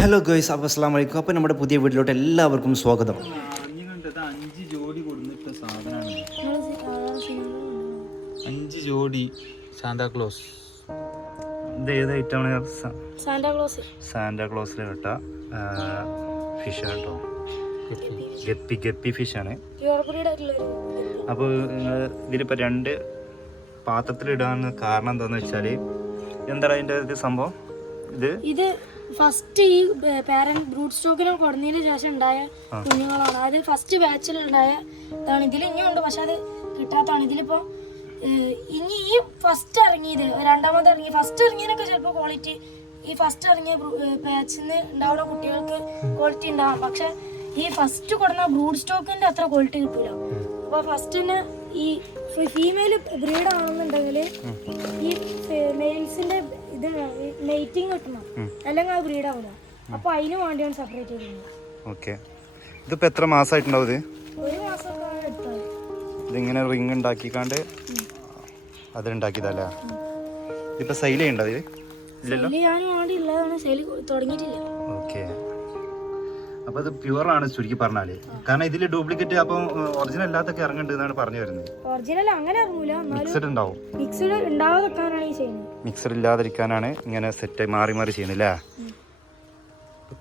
Hello ഗോയ്സ് അപ്പോൾ അസ്സാം വലൈക്കും അപ്പോൾ നമ്മുടെ പുതിയ വീട്ടിലോട്ട് എല്ലാവർക്കും സ്വാഗതം. അഞ്ച് ജോഡി കൊടുത്തിട്ട സാധനമാണ് അഞ്ച് ജോഡി സാന്താക്ലോസ് ഇത് ഏത് ഐറ്റമാണ് സാന്റാക്ലോസ് സാന്റാക്ലോസിൽ കേട്ട. ഫിഷ് കേട്ടോ ഗപ്പി. ഗപ്പി ഫിഷാണ് അപ്പോൾ നിങ്ങൾ ഇതിലിപ്പോൾ രണ്ട് പാത്രത്തിലിടാൻ കാരണം എന്താണെന്ന് വെച്ചാൽ എന്താണ് അതിന്റെ ഇത് സംഭവം? ഇത് ഇത് ഫസ്റ്റ് ഈ പാരന്റ് ബ്രൂട്ട് സ്റ്റോക്കിനെ കൊടുന്നതിന് ശേഷം ഉണ്ടായ കുഞ്ഞുങ്ങളാണ്. അത് ഫസ്റ്റ് ബാച്ചിൽ ഉണ്ടായ ഇതാണ് ഇതിൽ ഇനിയുണ്ട് പക്ഷെ അത് കിട്ടാത്തതാണ് ഇതിലിപ്പോ ഇനി ഈ ഫസ്റ്റ് ഇറങ്ങിയത് രണ്ടാമത് ഇറങ്ങി ഫസ്റ്റ് ഇറങ്ങിയതിനൊക്കെ ചിലപ്പോൾ ക്വാളിറ്റി ഈ ഫസ്റ്റ് ഇറങ്ങിയ ബാച്ചിൽ നിന്ന് ഉണ്ടാവുന്ന കുട്ടികൾക്ക് ക്വാളിറ്റി ഉണ്ടാവാം. പക്ഷെ ഈ ഫസ്റ്റ് കൊടുന്ന ബ്രൂഡ് സ്റ്റോക്കിന്റെ അത്ര ക്വാളിറ്റി കിട്ടൂല. അപ്പൊ ഫസ്റ്റ് തന്നെ ഈ ഫീമെയിൽ ബ്രീഡ് ആണെന്നുണ്ടെങ്കിൽ ഈ മെയിൽസിന്റെ ഇത് മെയ്റ്റിംഗ് കിട്ടണം. അല്ലെങ്കിൽ അത് ബ്രീഡ് ആവില്ല അപ്പൊ അതിന് വേണ്ടിയാണ് സെപ്പറേറ്റ് ചെയ്യുന്നത് ഓക്കെ ഇതിപ്പോ എത്ര മാസമായിട്ടുണ്ടാവും ഇത്? ഒരു മാസമൊക്കെ ഇതിങ്ങനെ റിങ് ഉണ്ടാക്കിക്കാണ്ട് അതുണ്ടാക്കിയതല്ലേ ഇപ്പൊ സെയിൽ ഉണ്ടോ ഇത്? ഇല്ലല്ലോ ഞാൻ വേണ്ടിയില്ല സൈലി തുടങ്ങിയിട്ടില്ല. ഓക്കെ അപ്പോൾ പ്യുവർ ആണ് ചുരുക്കി പറഞ്ഞാൽ കാരണം ഇതിൽ ഡ്യൂപ്ലിക്കേറ്റ് അപ്പം ഒറിജിനൽ അല്ലാത്തൊക്കെ ഇറങ്ങുന്നുണ്ട് എന്നാണ് പറഞ്ഞു വരുന്നത്. ഒറിജിനൽ അങ്ങനെ ഇറങ്ങൂല മിക്സഡ് ഉണ്ടാവും. മിക്സഡ് ഈ ചെയ്യുന്നത്. മിക്സഡ് ഇല്ലാതിരിക്കാനാണ് ഇങ്ങനെ സെറ്റ് മാറി മാറി ചെയ്യുന്നത് അല്ലേ?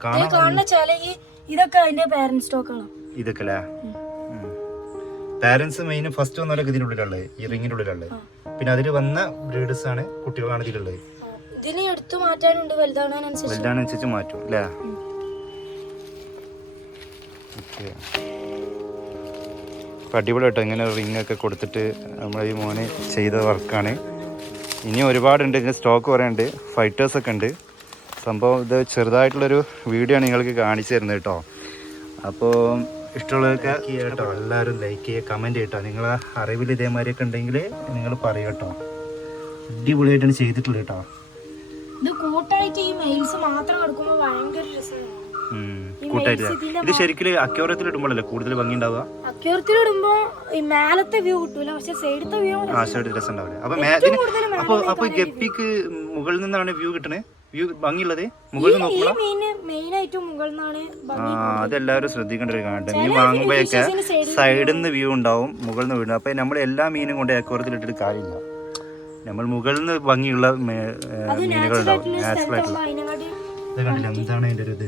കാണുന്ന വെച്ചാൽ ഈ ഇതൊക്കെ അതിന്റെ പാരന്റ് സ്റ്റോക്കാണ് ഇതൊക്കെ അല്ലേ? പാരന്റ്സ് മെയിൻ ഫസ്റ്റ് വന്നവരൊക്കെ ഇതിനുള്ളിലുള്ളത് ഈ റിങ്ങിന്റെ ഉള്ളിലുള്ളത്. പിന്നെ അതിൽ വന്ന ബ്രീഡേഴ്സ് ആണ് കുട്ടികളാണ് ഇതിലുള്ളത്. ഇതിനെ എടുത്തു മാറ്റാനുണ്ട് വലുതാണ് വലുതാണനുസരിച്ച് മാറ്റും അല്ലേ? ഓക്കെ അടിപൊളി അടിപൊളിയായിട്ട് ഇങ്ങനെ റിങ്ങൊക്കെ ഒക്കെ കൊടുത്തിട്ട് നമ്മൾ ഈ മോന് ചെയ്ത വർക്കാണ്. ഇനി ഒരുപാടുണ്ട് ഇതിന് സ്റ്റോക്ക് കുറേ ഉണ്ട് ഫൈറ്റേഴ്സ് ഒക്കെ ഉണ്ട്. സംഭവം ഇത് ചെറുതായിട്ടുള്ളൊരു വീഡിയോ ആണ് നിങ്ങൾക്ക് കാണിച്ചു തരുന്നത് കേട്ടോ. അപ്പോൾ ഇഷ്ടമുള്ളതൊക്കെ കേട്ടോ എല്ലാവരും ലൈക്ക് ചെയ്യുക കമന്റ് ചെയ്യട്ടോ നിങ്ങളെ അറിവിൽ ഇതേമാതിരിയൊക്കെ ഉണ്ടെങ്കിൽ നിങ്ങൾ പറയും കേട്ടോ. അടിപൊളിയായിട്ടാണ് ചെയ്തിട്ടുള്ളത് കേട്ടോ. ഇത് കൂട്ടായിട്ട് ഈ മെയിൽസ് മാത്രം എടുക്കുമ്പോൾ ഭയങ്കര രസമാണ്. കൂട്ടായിട്ട് ഇത് ശരിക്കും അക്യോറത്തിൽ ഇടുമ്പോഴല്ലേ കൂടുതൽ ഭംഗി ഉണ്ടാവുക അക്യോറത്തിൽ ഇടുമ്പോ ഈ മേലത്തെ വ്യൂ കിട്ടൂല പക്ഷെ സൈഡത്തെ വ്യൂ ആ സൈഡ് രസം ഉണ്ടാവില്ല അപ്പൊ അപ്പൊ അപ്പൊ ഗപ്പിക്ക് മുകളിൽ നിന്നാണ് വ്യൂ കിട്ടണേ? വ്യൂ ഭംഗിയുള്ളത്? മുകളിൽ അതെല്ലാവരും ശ്രദ്ധിക്കേണ്ട ഒരു കാര്യം മീൻ വാങ്ങുമ്പോഴൊക്കെ സൈഡിൽ നിന്ന് വ്യൂ ഉണ്ടാവും മുകളിൽ നിന്ന് വീഴും അപ്പൊ നമ്മൾ എല്ലാ മീനും കൊണ്ട് അക്യൂറത്തിൽ ഇട്ടിട്ട് കാര്യമില്ല. നമ്മൾ മുകളിൽ നിന്ന് ഭംഗിയുള്ള മീനുകൾ ഉണ്ടാവും. നാച്ചുറൽ ആയിട്ടുള്ള. ഇത് കണ്ടില്ല? എന്താണ് അതിന്റെ ഒരു ഇത്?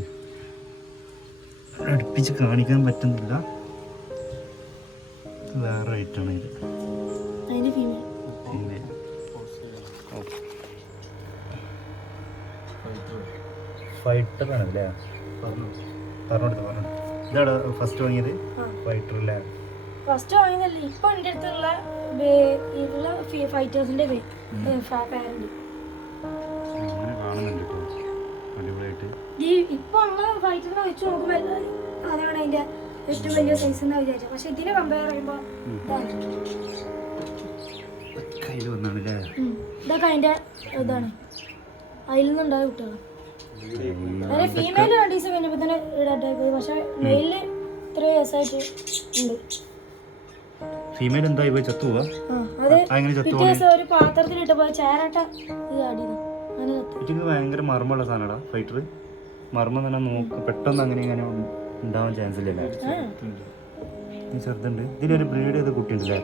അടുപ്പിച്ച് കാണിക്കാൻ പറ്റുന്നില്ല. വേറെ ഐറ്റാണ് ഇത്. പറഞ്ഞോടുത്ത് പറഞ്ഞോടുത്ത് ഇതാണ് ഫസ്റ്റ് വാങ്ങിയത്. ഫൈറ്റർ അല്ലേ? ഫസ്റ്റ് വാങ്ങിയതല്ല ഇപ്പൊ എന്റെ അടുത്തുള്ള ഫൈറ്റേഴ്സിന്റെ പേര് അങ്ങനെ കാണുന്നുണ്ട് അടിപൊളിയായിട്ട്. ഈ ഇപ്പൊ ഉള്ള ഫൈറ്ററിനെ വെച്ച് നോക്കുമ്പോ അതാണ് അതിന്റെ ഏറ്റവും വലിയ സൈസ് എന്ന് വിചാരിച്ചത്. പക്ഷെ ഇതിനെ കമ്പയർ ചെയ്യുമ്പോ കയ്യിൽ വന്നാണല്ലേ. ഇതൊക്കെ അതിന്റെ ഇതാണ്. അതിൽ നിന്നുണ്ടായ കുട്ടികളാണ് അതായത് ഫീമെയിൽ രണ്ട് ദിവസം കഴിഞ്ഞപ്പോ തന്നെ ഡെഡ് പോയി പക്ഷെ മെയിലിൽ ഇത്ര ദിവസമായിട്ട് ഉണ്ട്. ഫീമെയിൽ എന്തായി പോയി? ചത്തു പോവാ ആ അത് പിറ്റേ ദിവസം ഒരു പാത്രത്തിലിട്ടപ്പോ ചേരാട്ട ഇത് കാട്ടിയത് ഇത് ഭയങ്കര മർമ്മമുള്ള സാധനടാ ഫൈറ്റർ മർമ്മം തന്നെ നോക്ക് പെട്ടെന്ന് അങ്ങനെ ഇങ്ങനെ ഉണ്ടാവാൻ ചാൻസ് ഇല്ലല്ലേ. ഈ ചെറുതുണ്ട്. ഇതിലൊരു ബ്രീഡ് ചെയ്ത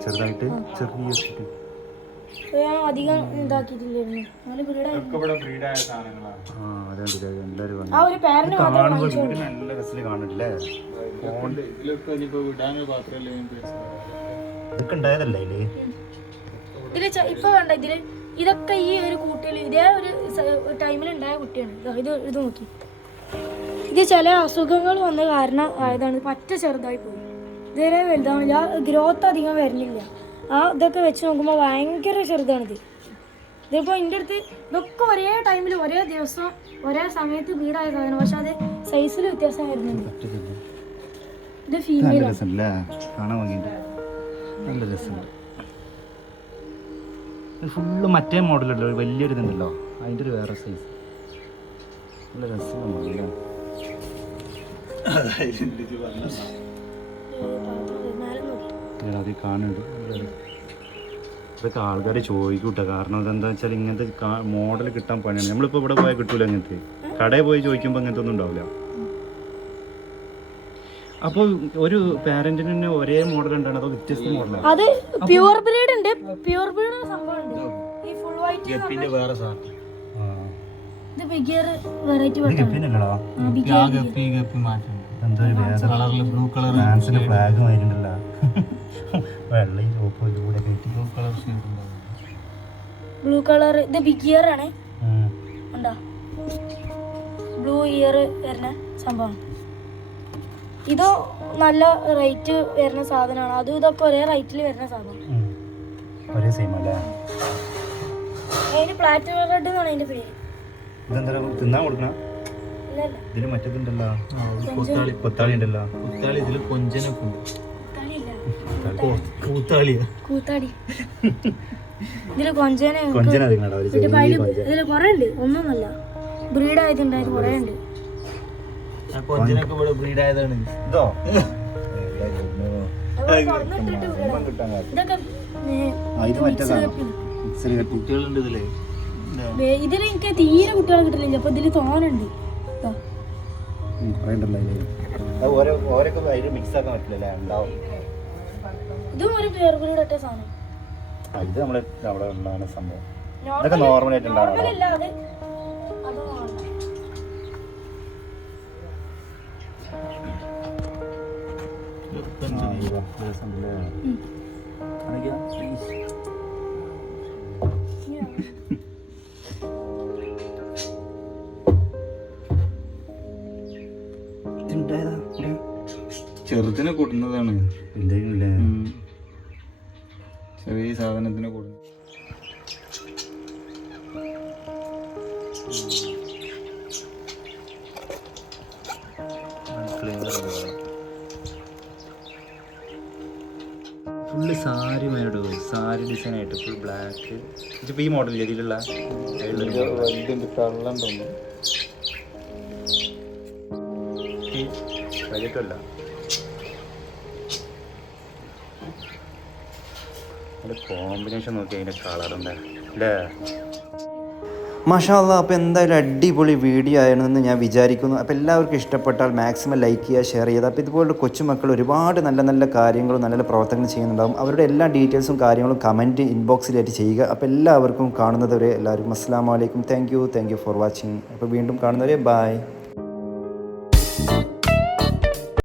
ചെറുതായിട്ട് ചെറിയ കുട്ടി. അധികം പാത്രമല്ലേ ഇതൊക്കെ ഉണ്ടായതല്ലേ ഇതിൽ? ഇപ്പൊ കണ്ട ഇതിൽ? ഇതൊക്കെ ഈ ഒരു കൂട്ടിൽ ഇതേ ഒരു ടൈമിൽ ഉണ്ടായ കുട്ടിയാണ്. ഇതാ ഇത് നോക്കി. ഇത് ചില അസുഖങ്ങൾ വന്ന കാരണം ആയതാണ്. പറ്റ ചെറുതായി പോയി. ഇതുവരെ വലുതാണില്ല ഗ്രോത്ത് അധികം വരുന്നില്ല. ആ ഇതൊക്കെ വെച്ച് നോക്കുമ്പോൾ ഭയങ്കര ചെറുതാണിത്. ഇതിപ്പോൾ എന്റെ അടുത്ത് ഇതൊക്കെ ഒരേ ടൈമിൽ ഒരേ ദിവസം ഒരേ സമയത്ത് വീടായ സാധനം പക്ഷെ അത് സൈസിൽ വ്യത്യാസം വരുന്നുണ്ട്. ഇത് രസമുണ്ടല്ലേ നല്ല രസമുണ്ട്. ഇത് ഫുള്ള് മറ്റേ മോഡലുണ്ടോ വലിയൊരു ഇതുണ്ടല്ലോ. അതിന്റെ ഒരു വേറെ സൈസ് നല്ല രസമാണ് അത് കാണുന്നുണ്ട്. ഇതൊക്കെ ആൾക്കാർ ചോദിക്കൂട്ട. കേട്ടോ കാരണം അതെന്താ വെച്ചാൽ ഇങ്ങനത്തെ മോഡൽ കിട്ടാൻ പണിയാണ്. നമ്മളിപ്പോൾ ഇവിടെ പോയാൽ കിട്ടൂല അങ്ങനത്തെ കടയിൽ പോയി ചോദിക്കുമ്പോ അങ്ങനത്തെ ഒന്നും ഉണ്ടാവില്ല. അപ്പോൾ ഒരു പാരന്റിന് ഒരേ മോഡൽ ഉണ്ടാണ് അതോ വ്യത്യസ്ത മോഡലാണ് അത് പ്യൂർ ബ്രീഡ് ഉണ്ട് പ്യൂർ ബ്രീഡ് സംഭവം ഉണ്ട് ഈ ഫുൾ വൈറ്റ് ഗപ്പിന്റെ വേറെ സാധനം. ഇത് ബിഗിയർ വെറൈറ്റി ഇത് ഗപ്പിനല്ലടാ ആ ഗപ്പി ഗപ്പി മാറ്റുണ്ട് എന്തോ ഒരു കളറിൽ ബ്ലൂ കളർ ഫ്രാൻസിന്റെ ഫ്ലാഗ് മാറിയിട്ടുണ്ടല്ലോ വെള്ളയും ചുവപ്പും ഇതിലൂടെ കയറ്റി blue colour shade blue colour ഇത് ബിഗിയർ ആണ്. ഉണ്ടോ? ബ്ലൂ ഇയർ വരുന്ന സംഭവം. ഇത് നല്ല റേറ്റ് വരുന്ന സാധനമാണ്. അതും ഇതൊക്കെ ഒരേ റേറ്റിൽ വരുന്ന സാധനം. ഒരേ സെയിം അല്ലേ? പ്ലാറ്റിനം റെഡ് എന്നാണ് അതിന്റെ പേര്. ഇതെന്താ തിന്നാൻ കൊടുക്കണ? ഇല്ല ഇല്ല. ഇതിന് മറ്റേതുണ്ടല്ലോ? കൂത്താളി കൊത്താളി ഉണ്ടല്ലോ. കൂത്താളി ഇതിൽ കൊഞ്ചനൊക്കെ ഉണ്ട്. കളിയില്ല കൂത്താളിയാ കൂത്താടി ഇതിൽ കൊഞ്ചനെ ഇതിൽ കൊറേ ഉണ്ട്. ഒന്നൊന്നല്ല. ബ്രീഡ് ആയതുണ്ടായത് കൊറേ ഉണ്ട്. ആ കൊഞ്ചനൊക്കെ ഇവിടെ ബ്രീഡ് ആയതാണ്. ഇതോ. അത്. തുറന്നിട്ടിട്ട് വിടണം. കിട്ടാൻ കാര്യം. ഇതൊക്കെ ഏ, ആ, ഇത് മറ്റേതാണോ കപ്പി. മിക്സറി കട്ടി. കുട്ടികളുണ്ട് ഇതിൽ. വേ- ഇതിൽ എനിക്ക് തീരെ കുട്ടികളെ കിട്ടില്ല അപ്പൊ ഇതിൽ തോനുണ്ട്. ഇതാ. ഒരു ഒറ്റ സാധനം. ഇത് നമ്മളെ അവിടെ ഉള്ളതാണ് സംഭവം. ഇതൊക്കെ നോർമൽ ആയിട്ട് normal ചെറുതിനെ കൊടുന്നതാണ് എന്തെങ്കിലും ചെറിയ സാധനത്തിന് കൊടുന്നു ഫുള്ള് സാരി മേടു സാരി ഡിസൈൻ ആയിട്ട് ഫുൾ ബ്ലാക്ക് ഇതിപ്പോ ഈ മോഡൽ തോന്നുന്നു വലിയതല്ല കോമ്പിനേഷൻ നോക്കി അതിന്റെ കളർ എന്താ? അല്ലേ മഷാല്ല അപ്പോൾ എന്തായാലും അടിപൊളി വീഡിയോ ആയിരുന്നെന്ന് ഞാൻ വിചാരിക്കുന്നു. അപ്പോൾ എല്ലാവർക്കും ഇഷ്ടപ്പെട്ടാൽ മാക്സിമം ലൈക്ക് ചെയ്യുക ഷെയർ ചെയ്യുക. അപ്പോൾ ഇതുപോലുള്ള കൊച്ചുമക്കൾ ഒരുപാട് നല്ല നല്ല കാര്യങ്ങളും നല്ല നല്ല പ്രവർത്തനങ്ങൾ ചെയ്യുന്നുണ്ടാകും അവരുടെ എല്ലാ ഡീറ്റെയിൽസും കാര്യങ്ങളും കമന്റ് ഇൻബോക്സിലായിട്ട് ചെയ്യുക. അപ്പോൾ എല്ലാവർക്കും കാണുന്നതുവരെ എല്ലാവർക്കും അസ്സാം വലൈക്കും thank you thank you for watching അപ്പോൾ വീണ്ടും കാണുന്നവരെ ബൈ